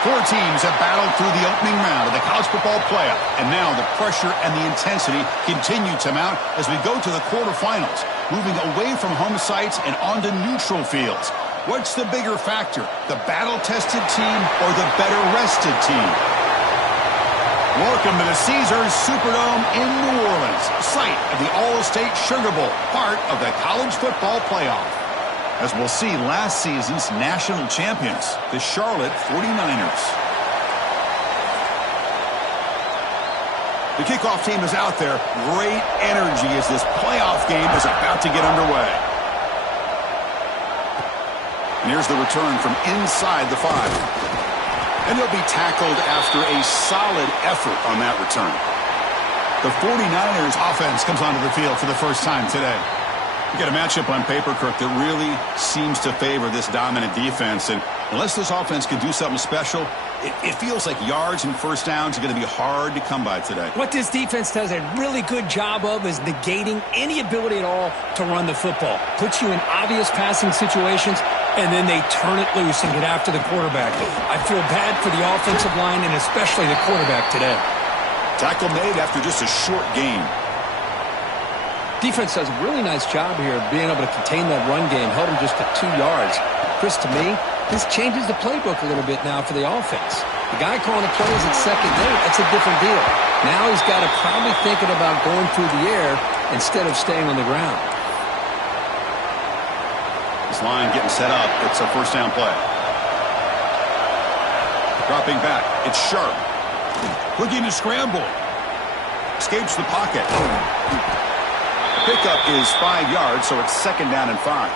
Four teams have battled through the opening round of the college football playoff, and now the pressure and the intensity continue to mount as we go to the quarterfinals, moving away from home sites and onto neutral fields. What's the bigger factor, the battle-tested team or the better-rested team? Welcome to the Caesars Superdome in New Orleans, site of the All-State Sugar Bowl, part of the college football playoff. As we'll see, last season's national champions, the Charlotte 49ers. The kickoff team is out there. Great energy as this playoff game is about to get underway. And here's the return from inside the 5. And he'll be tackled after a solid effort on that return. The 49ers offense comes onto the field for the first time today. You get a matchup on paper, Kirk, that really seems to favor this dominant defense. And unless this offense can do something special, it feels like yards and first downs are going to be hard to come by today. What this defense does a really good job of is negating any ability at all to run the football. Puts you in obvious passing situations, and then they turn it loose and get after the quarterback. I feel bad for the offensive line and especially the quarterback today. Tackle made after just a short gain. Defense does a really nice job here of being able to contain that run game, held him just to 2 yards. Chris, to me, this changes the playbook a little bit now for the offense. The guy calling the plays at second and 8, that's a different deal. Now he's got to probably thinking about going through the air instead of staying on the ground. This line getting set up. It's a first down play. Dropping back. It's Sharp. Looking to scramble. Escapes the pocket. Pickup is 5 yards, so it's second down and 5.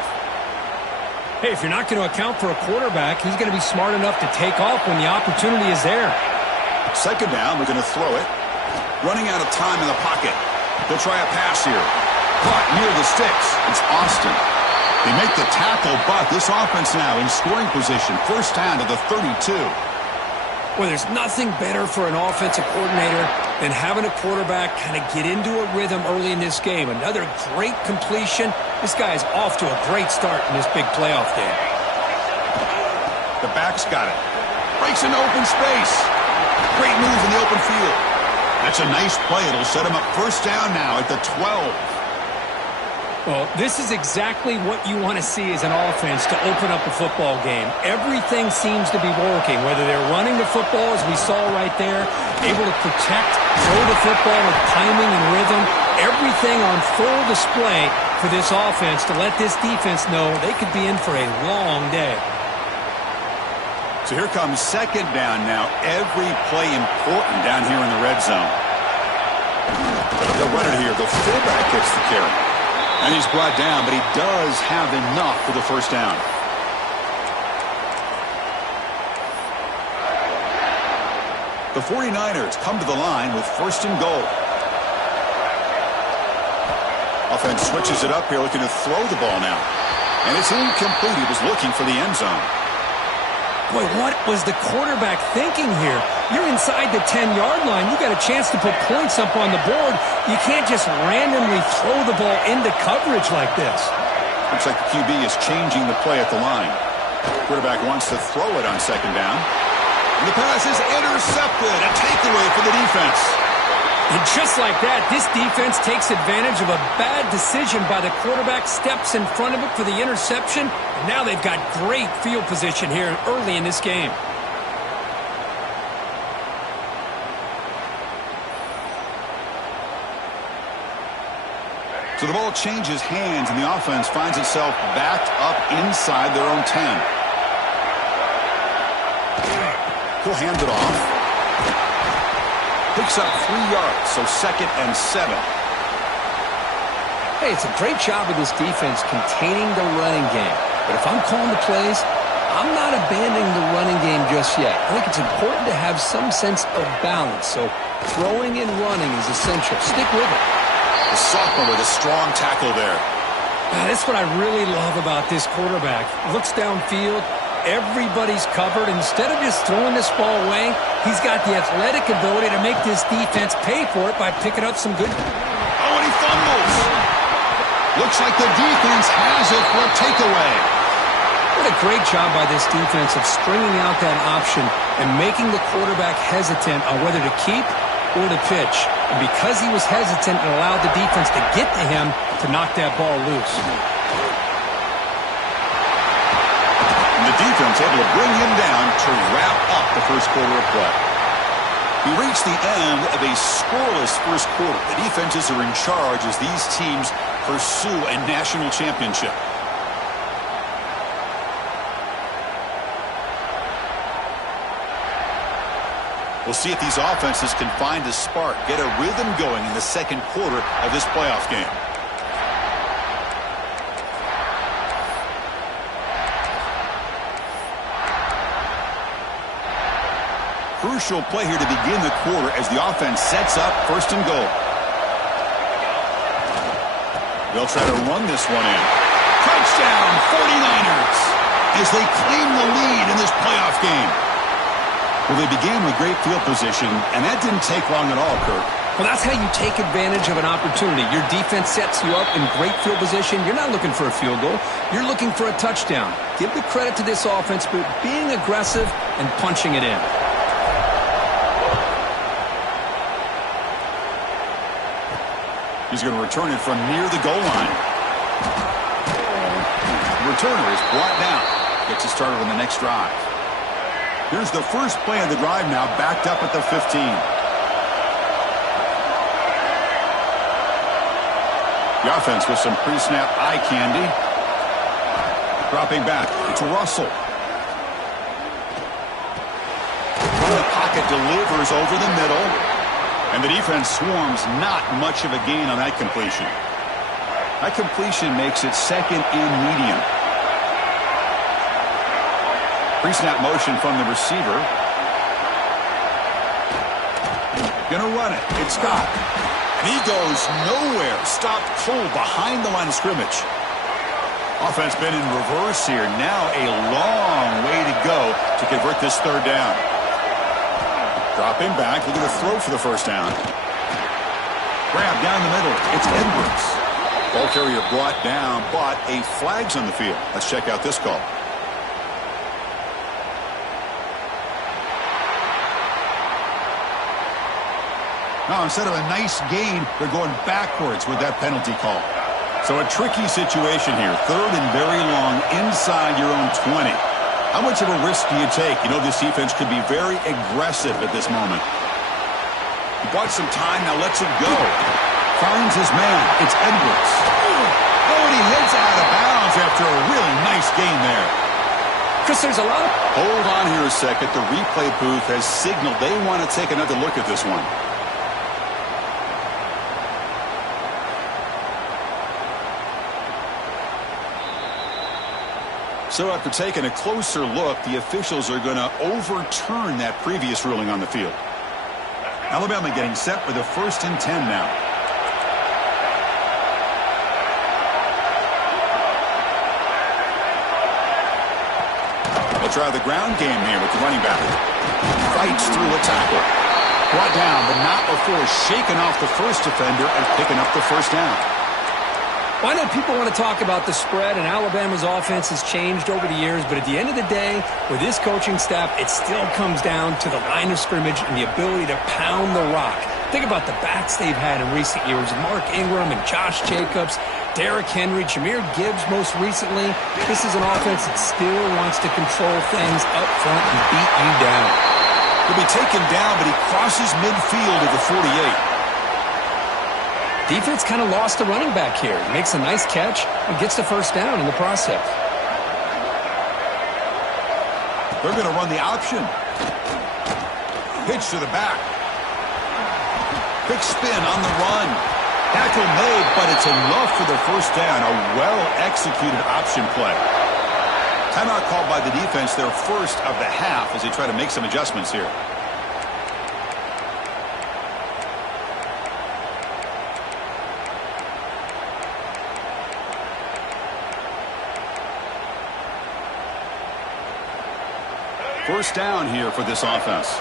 Hey, if you're not going to account for a quarterback, he's going to be smart enough to take off when the opportunity is there. Second down, we're going to throw it. Running out of time in the pocket. They'll try a pass here. Caught near the sticks. It's Austin. They make the tackle, but this offense now in scoring position. First down to the 32. Well, there's nothing better for an offensive coordinator than having a quarterback kind of get into a rhythm early in this game. Another great completion. This guy is off to a great start in this big playoff game. The back's got it. Breaks into open space. Great move in the open field. That's a nice play. It'll set him up first down now at the 12. Well, this is exactly what you want to see as an offense to open up a football game. Everything seems to be working, whether they're running the football, as we saw right there, able to protect, throw the football with timing and rhythm, everything on full display for this offense to let this defense know they could be in for a long day. So here comes second down now. Every play important down here in the red zone. They'll run it here. The fullback gets the carry. And he's brought down, but he does have enough for the first down. The 49ers come to the line with first and goal. Offense switches it up here, looking to throw the ball now. And it's incomplete. He was looking for the end zone. Boy, what was the quarterback thinking here? You're inside the 10-yard line. You got a chance to put points up on the board. You can't just randomly throw the ball into coverage like this. Looks like the QB is changing the play at the line. Quarterback wants to throw it on second down. And the pass is intercepted. A takeaway for the defense. And just like that, this defense takes advantage of a bad decision by the quarterback, steps in front of it for the interception, and now they've got great field position here early in this game. So the ball changes hands, and the offense finds itself backed up inside their own 10. He'll hand it off. Picks up 3 yards, so second and 7. Hey, it's a great job of this defense containing the running game. But if I'm calling the plays, I'm not abandoning the running game just yet. I think it's important to have some sense of balance. So throwing and running is essential. Stick with it. The sophomore with a strong tackle there. That's what I really love about this quarterback. Looks downfield. Everybody's covered. Instead of just throwing this ball away, he's got the athletic ability to make this defense pay for it by picking up some good... Oh, and he fumbles. Looks like the defense has it for a takeaway. What a great job by this defense of stringing out that option and making the quarterback hesitant on whether to keep or to pitch. And because he was hesitant, it allowed the defense to get to him to knock that ball loose. And the defense able to bring him down to wrap up the first quarter of play. We reach the end of a scoreless first quarter. The defenses are in charge as these teams pursue a national championship. We'll see if these offenses can find a spark, get a rhythm going in the second quarter of this playoff game. Crucial play here to begin the quarter as the offense sets up first and goal. They'll try to run this one in. Touchdown, 49ers, as they claim the lead in this playoff game. Well, they began with great field position, and that didn't take long at all, Kirk. Well, that's how you take advantage of an opportunity. Your defense sets you up in great field position. You're not looking for a field goal. You're looking for a touchdown. Give the credit to this offense for being aggressive and punching it in. He's going to return it from near the goal line. The returner is brought down. Gets it started on the next drive. Here's the first play of the drive now, backed up at the 15. The offense with some pre-snap eye candy. Dropping back, it's Russell. From the pocket, delivers over the middle. And the defense swarms, not much of a gain on that completion. That completion makes it second and medium. Pre-snap motion from the receiver. Gonna run it. It's Scott. And he goes nowhere. Stopped cold behind the line of scrimmage. Offense been in reverse here. Now a long way to go to convert this third down. Dropping back. Looking to throw for the first down. Grab down the middle. It's Edwards. Ball carrier brought down, but a flag's on the field. Let's check out this call. Now, instead of a nice gain, they're going backwards with that penalty call. So a tricky situation here. Third and very long inside your own 20. How much of a risk do you take? You know this defense could be very aggressive at this moment. He bought some time, now lets it go. Finds his man. It's Edwards. Oh, and he hits out of bounds after a really nice gain there. Chris, there's a lot of... Hold on here a second. The replay booth has signaled they want to take another look at this one. So after taking a closer look, the officials are going to overturn that previous ruling on the field. Alabama getting set with a 1st and 10 now. They'll try the ground game here with the running back. Fights through a tackle. Brought down, but not before shaking off the first defender and picking up the first down. Well, I know people want to talk about the spread, and Alabama's offense has changed over the years, but at the end of the day, with this coaching staff, it still comes down to the line of scrimmage and the ability to pound the rock. Think about the backs they've had in recent years, Mark Ingram and Josh Jacobs, Derrick Henry, Jahmyr Gibbs most recently. This is an offense that still wants to control things up front and beat you down. He'll be taken down, but he crosses midfield at the 48. Defense kind of lost the running back here. He makes a nice catch and gets the first down in the process. They're going to run the option. Pitch to the back. Quick spin on the run. Tackle made, but it's enough for the first down. A well-executed option play. Timeout called by the defense, their first of the half, as they try to make some adjustments here. First down here for this offense.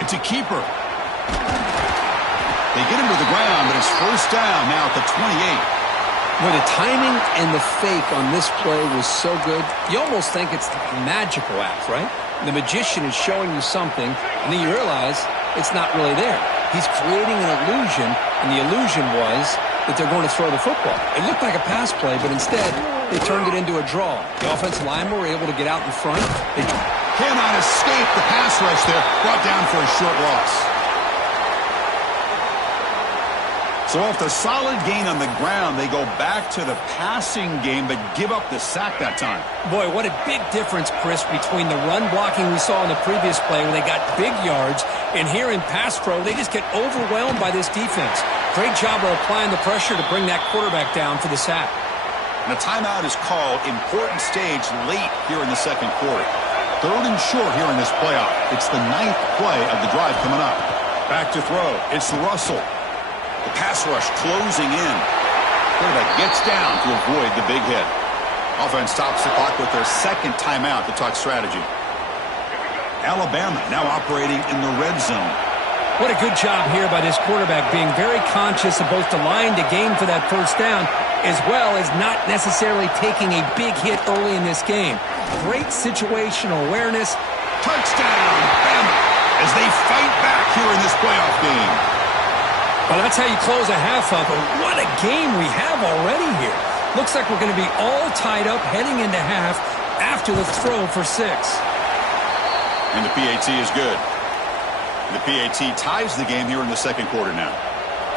It's a keeper. They get him to the ground, but it's first down now at the 28. Well, the timing and the fake on this play was so good, you almost think it's a magical act, right? The magician is showing you something, and then you realize it's not really there. He's creating an illusion, and the illusion was that they're going to throw the football. It looked like a pass play, but instead, they turned it into a draw. The offensive linemen were able to get out in front. They cannot escape the pass rush there, brought down for a short loss. So after a solid gain on the ground, they go back to the passing game, but give up the sack that time. Boy, what a big difference, Chris, between the run blocking we saw in the previous play where they got big yards, and here in pass pro, they just get overwhelmed by this defense. Great job of applying the pressure to bring that quarterback down for the sack. And a timeout is called, important stage late here in the second quarter. 3rd and short here in this playoff. It's the 9th play of the drive coming up. Back to throw. It's Russell. The pass rush closing in. Quarterback gets down to avoid the big hit. Offense stops the clock with their second timeout to talk strategy. Alabama now operating in the red zone. What a good job here by this quarterback, being very conscious of both the line to gain for that first down, as well as not necessarily taking a big hit early in this game. Great situational awareness. Touchdown, Bama, as they fight back here in this playoff game. Well, that's how you close a half up, but what a game we have already here. Looks like we're going to be all tied up heading into half after the throw for 6. And the PAT is good. The PAT ties the game here in the second quarter now.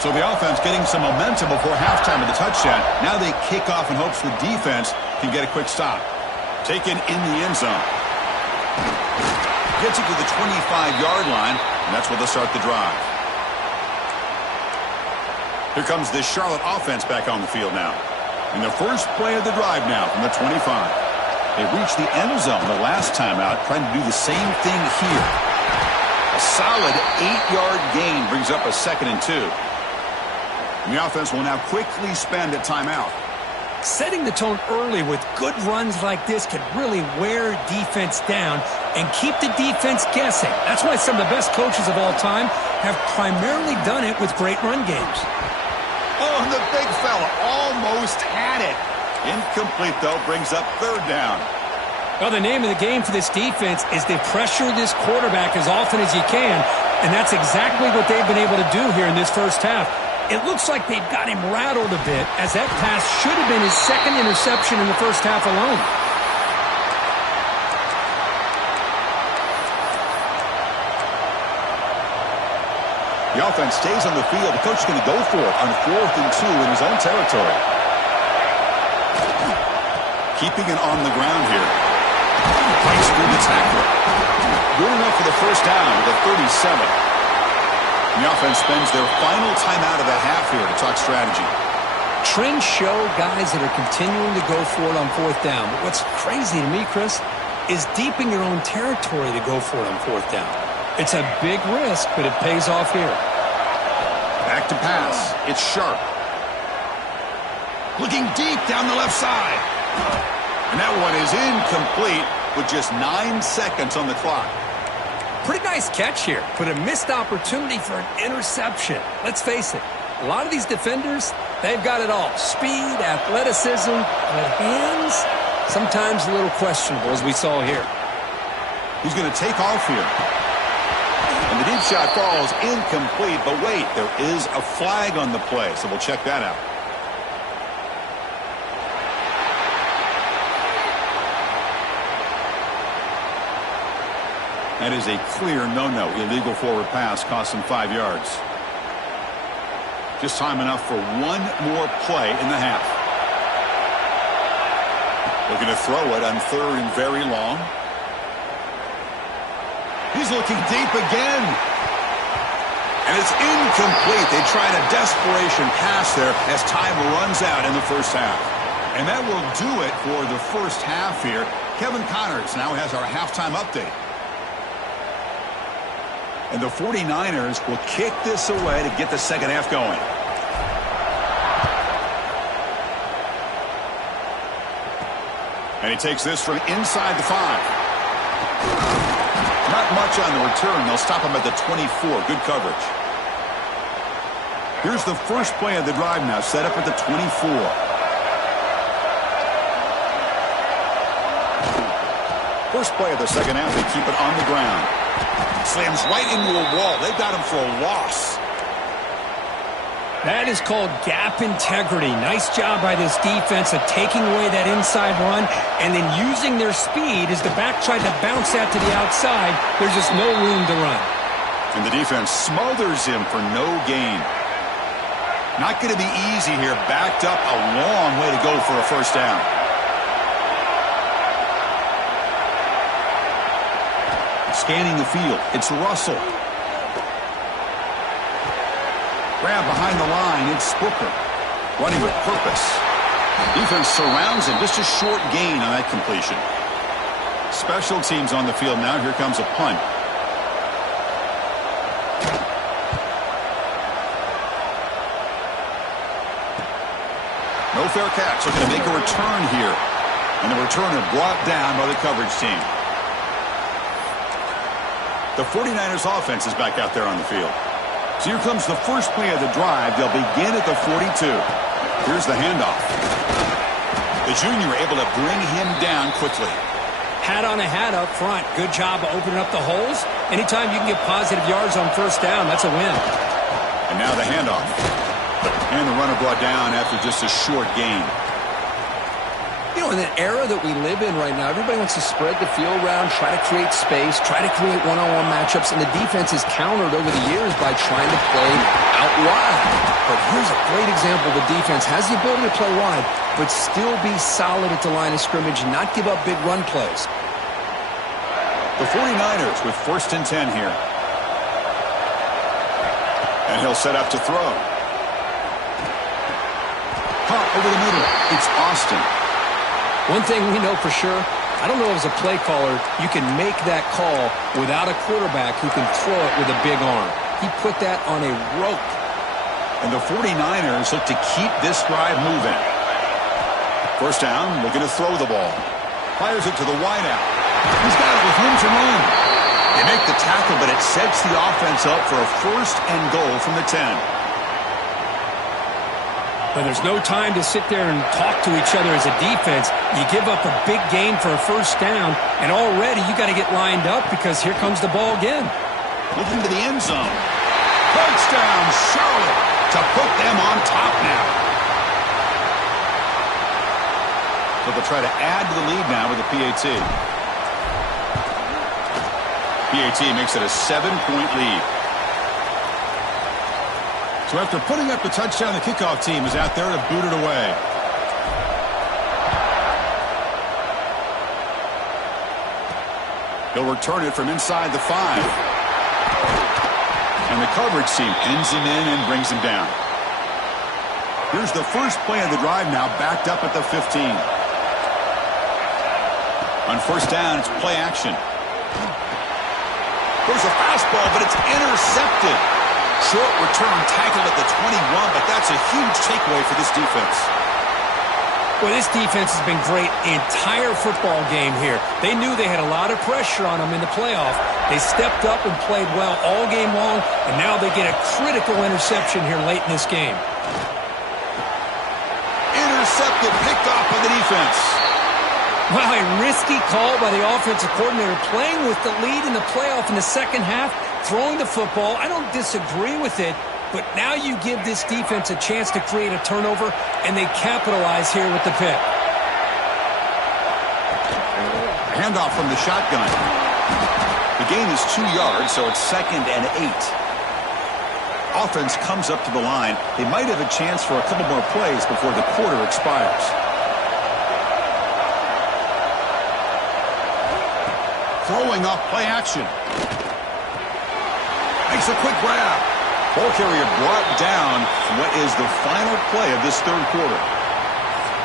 So the offense getting some momentum before halftime of the touchdown. Now they kick off in hopes the defense can get a quick stop. Taken in the end zone. Gets it to the 25-yard line, and that's where they'll start the drive. Here comes this Charlotte offense back on the field now. In the first play of the drive now from the 25. They reached the end zone the last time out, trying to do the same thing here. A solid 8-yard gain brings up a 2nd and 2. And the offense will now quickly spend a timeout. Setting the tone early with good runs like this can really wear defense down and keep the defense guessing. That's why some of the best coaches of all time have primarily done it with great run games. Oh, and the big fella almost had it. Incomplete, though, brings up 3rd down. Well, the name of the game for this defense is to pressure this quarterback as often as you can, and that's exactly what they've been able to do here in this first half. It looks like they've got him rattled a bit, as that pass should have been his 2nd interception in the first half alone. The offense stays on the field. The coach is going to go for it on 4th and 2 in his own territory. Keeping it on the ground here. Breaks through the tackle. Good enough for the first down to the 37. And the offense spends their final timeout of the half here to talk strategy. Trends show guys that are continuing to go for it on 4th down. But what's crazy to me, Chris, is deep in your own territory to go for it on 4th down. It's a big risk, but it pays off here. Back to pass. It's Sharp. Looking deep down the left side. And that one is incomplete with just 9 seconds on the clock. Pretty nice catch here, but a missed opportunity for an interception. Let's face it, a lot of these defenders, they've got it all. Speed, athleticism, but hands, sometimes a little questionable, as we saw here. He's going to take off here. And the deep shot falls incomplete, but wait, there is a flag on the play, so we'll check that out. That is a clear no-no. Illegal forward pass cost him 5 yards. Just time enough for one more play in the half. Looking to throw it on 3rd and very long. He's looking deep again. And it's incomplete. They tried a desperation pass there as time runs out in the first half. And that will do it for the first half here. Kevin Connors now has our halftime update. And the 49ers will kick this away to get the second half going. And he takes this from inside the 5. Not much on the return. They'll stop him at the 24. Good coverage. Here's the first play of the drive now, set up at the 24. First play of the second half, they keep it on the ground. Slams right into a wall. They've got him for a loss. That is called gap integrity. Nice job by this defense of taking away that inside run and then using their speed as the back tried to bounce that to the outside. There's just no room to run. And the defense smothers him for no gain. Not going to be easy here. Backed up a long way to go for a first down. Scanning the field. It's Russell. Grab behind the line. It's Booker. Running with purpose. Defense surrounds him. Just a short gain on that completion. Special teams on the field now. Here comes a punt. No fair catch. Looking to make a return here. And the returner brought down by the coverage team. The 49ers offense is back out there on the field. So here comes the first play of the drive. They'll begin at the 42. Here's the handoff. The junior able to bring him down quickly. Hat on a hat up front. Good job of opening up the holes. Anytime you can get positive yards on first down, that's a win. And now the handoff. And the runner brought down after just a short gain. You know, in the era that we live in right now, everybody wants to spread the field around, try to create space, try to create one-on-one matchups, and the defense is countered over the years by trying to play out wide. But here's a great example. The defense has the ability to play wide, but still be solid at the line of scrimmage, not give up big run plays. The 49ers with 1st and 10 here. And he'll set up to throw. Caught over the middle. It's Austin. One thing we know for sure, I don't know as a play caller, you can make that call without a quarterback who can throw it with a big arm. He put that on a rope. And the 49ers look to keep this drive moving. First down, looking to throw the ball. Fires it to the wideout. He's got it with room to run. They make the tackle, but it sets the offense up for a 1st and goal from the 10. But there's no time to sit there and talk to each other as a defense. You give up a big gain for a first down, and already you got to get lined up because here comes the ball again. Looking to the end zone. Touchdown, Charlotte, to put them on top now. So they'll try to add to the lead now with a PAT. PAT makes it a 7-point lead. So after putting up the touchdown, the kickoff team is out there to boot it away. He'll return it from inside the 5. And the coverage team ends him in and brings him down. Here's the first play of the drive now, backed up at the 15. On first down, it's play action. There's a fastball, but it's intercepted. Short return, tackled at the 21, but that's a huge takeaway for this defense. Well, this defense has been great the entire football game here. They knew they had a lot of pressure on them in the playoff. They stepped up and played well all game long, and now they get a critical interception here late in this game. Intercepted, picked off by the defense. Wow, a risky call by the offensive coordinator, playing with the lead in the playoff in the second half, throwing the football. I don't disagree with it, but now you give this defense a chance to create a turnover, and they capitalize here with the pick. Handoff from the shotgun. The gain is 2 yards, so it's 2nd and 8. Offense comes up to the line. They might have a chance for a couple more plays before the quarter expires. Throwing off play action. Makes a quick grab. Ball carrier brought down what is the final play of this third quarter.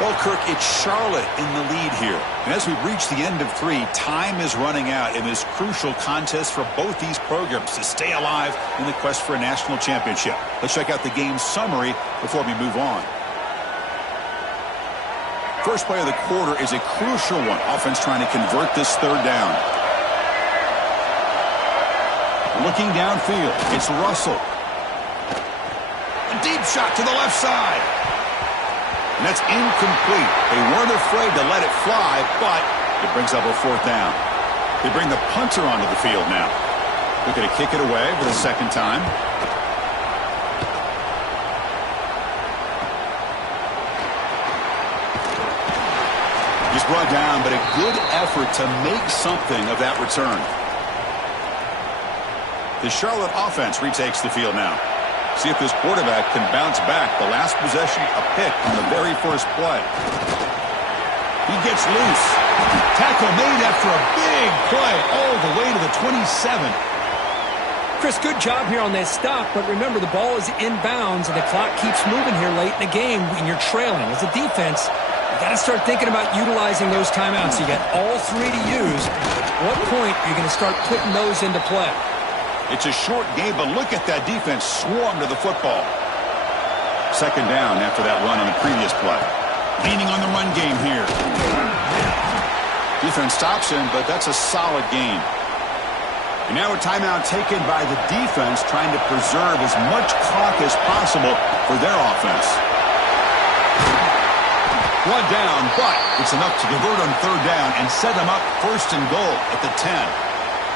Well, Kirk, it's Charlotte in the lead here. And as we reach the end of 3, time is running out in this crucial contest for both these programs to stay alive in the quest for a national championship. Let's check out the game summary before we move on. First play of the quarter is a crucial one. Offense trying to convert this third down. Looking downfield, it's Russell. A deep Deep shot to the left side. And that's incomplete. They weren't afraid to let it fly, but it brings up a fourth down. They bring the punter onto the field now. Looking to kick it away for the second time. He's brought down, but a good effort to make something of that return. The Charlotte offense retakes the field now. See if this quarterback can bounce back. The last possession, a pick on the very first play. He gets loose. Tackle made after a big play all the way to the 27. Chris, good job here on that stop, but remember the ball is inbounds and the clock keeps moving here late in the game when you're trailing. As a defense, you got to start thinking about utilizing those timeouts. You got all three to use. At what point are you going to start putting those into play? It's a short game, but look at that defense swarm to the football. Second down after that run on the previous play. Leaning on the run game here. Defense stops him, but that's a solid gain. And now a timeout taken by the defense, trying to preserve as much clock as possible for their offense. One down, but it's enough to convert on third down and set them up first and goal at the 10.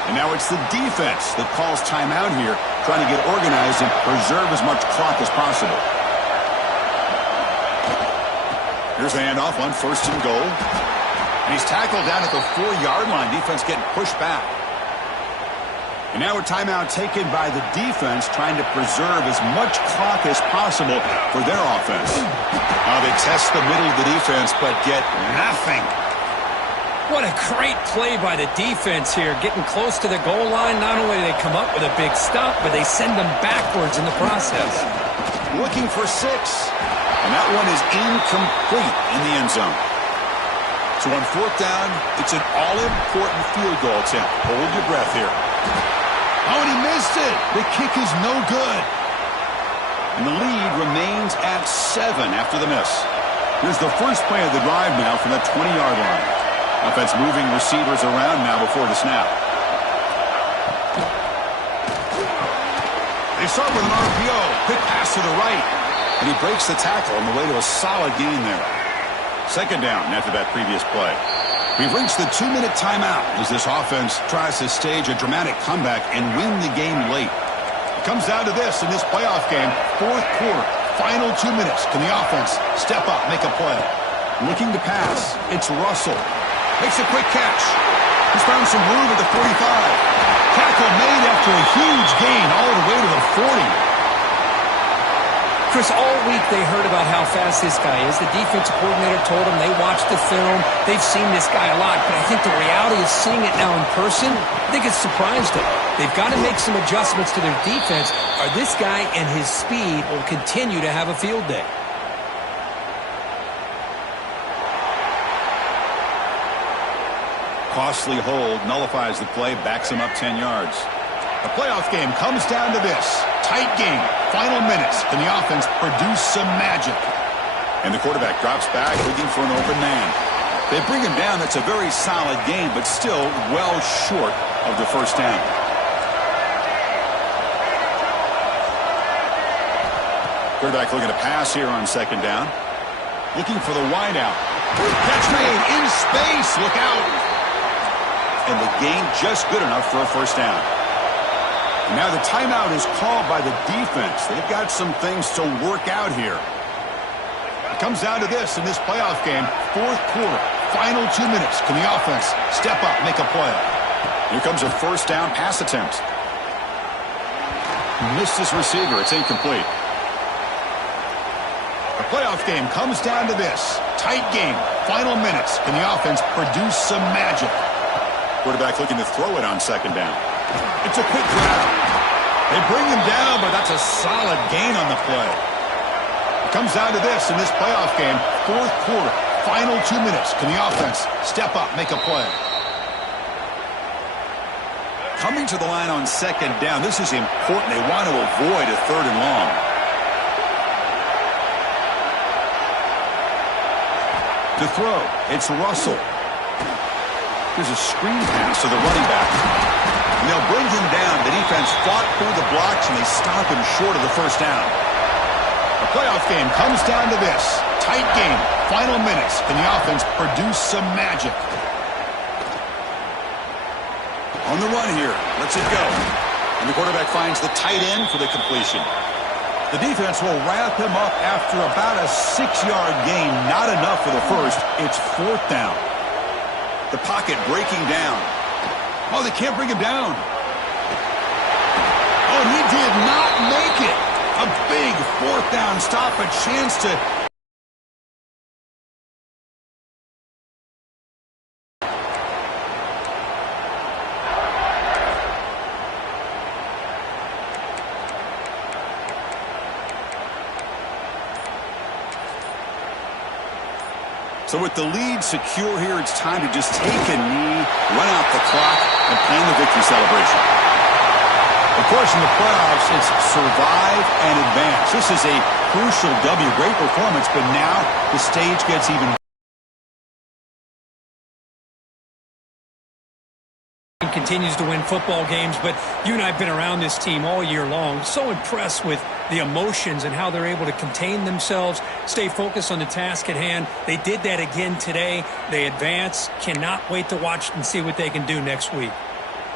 And now it's the defense that calls timeout here, trying to get organized and preserve as much clock as possible. Here's the handoff on first and goal. And he's tackled down at the 4-yard line. Defense getting pushed back. And now a timeout taken by the defense, trying to preserve as much clock as possible for their offense. Now they test the middle of the defense, but get nothing. What a great play by the defense here. Getting close to the goal line, not only do they come up with a big stop, but they send them backwards in the process. Looking for 6. And that one is incomplete in the end zone. So on fourth down, it's an all-important field goal attempt. Hold your breath here. Oh, and he missed it. The kick is no good. And the lead remains at 7 after the miss. Here's the first play of the drive now from the 20-yard line. Offense moving receivers around now before the snap. They start with an RPO. Quick pass to the right. And he breaks the tackle on the way to a solid gain there. Second down after that previous play. We've reached the 2-minute timeout as this offense tries to stage a dramatic comeback and win the game late. It comes down to this in this playoff game. Fourth quarter, final 2 minutes. Can the offense step up, make a play? Looking to pass. It's Russell. Makes a quick catch. He's found some room at the 45. Tackle made after a huge gain all the way to the 40. Chris, all week they heard about how fast this guy is. The defensive coordinator told them they watched the film. They've seen this guy a lot, but I think the reality of seeing it now in person, I think it's surprised them. They've got to make some adjustments to their defense, or this guy and his speed will continue to have a field day. Costly hold nullifies the play, backs him up 10 yards. The playoff game comes down to this. Tight game, final minutes. Can the offense produce some magic? And the quarterback drops back, looking for an open man. They bring him down. That's a very solid game, but still well short of the first down. Quarterback looking to pass here on second down. Looking for the wideout. Catch made in space. Look out. And the gain just good enough for a first down. And now the timeout is called by the defense. They've got some things to work out here. It comes down to this in this playoff game. Fourth quarter, final 2 minutes. Can the offense step up, make a play? Here comes a first down pass attempt. Missed his receiver. It's incomplete. The playoff game comes down to this. Tight game, final minutes. Can the offense produce some magic? Quarterback looking to throw it on second down. It's a quick grab. They bring him down, but that's a solid gain on the play. It comes down to this in this playoff game. Fourth quarter, final 2 minutes. Can the offense step up, make a play? Coming to the line on second down, this is important. They want to avoid a third and long. To throw, it's Russell. There's a screen pass to the running back. And they'll bring him down. The defense fought through the blocks, and they stop him short of the first down. The playoff game comes down to this. Tight game. Final minutes. Can the offense produce some magic? On the run here. Lets it go. And the quarterback finds the tight end for the completion. The defense will wrap him up after about a 6-yard gain. Not enough for the first. It's 4th down. The pocket breaking down. Oh, they can't bring him down. Oh, he did not make it. A big 4th down stop. A chance to... So with the lead secure here, it's time to just take a knee, run out the clock, and plan the victory celebration. Of course, in the playoffs, it's survive and advance. This is a crucial W. Great performance, but now the stage gets even continues to win football games, but you and I have been around this team all year long. So impressed with the emotions and how they're able to contain themselves, stay focused on the task at hand. They did that again today. They advance. Cannot wait to watch and see what they can do next week.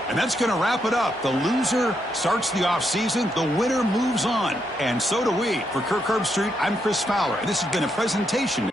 And that's going to wrap it up. The loser starts the offseason. The winner moves on. And so do we. For Kirk Herbstreit, I'm Chris Fowler. And this has been a presentation